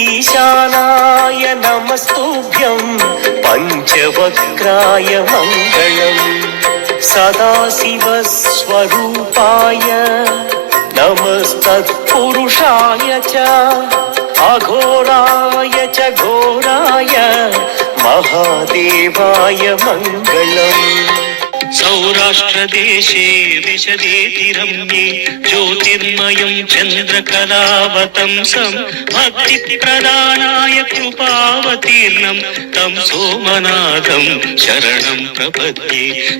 ईशानाय नमस्तुभ्यं पञ्चवक्राय मङ्गलम् सदाशिवस्वरूपाय नमस्तत्पुरुषाय च अघोराय च घोराय महादेवाय मङ्गलम् सौराष्ट्रदेशे विशदेति रम्ये ज्योतिर्मयम् चन्द्रकलावतम् भक्तिप्रदानाय कृपावतीर्णम् तं सोमनाथम् शरणम् प्रपद्ये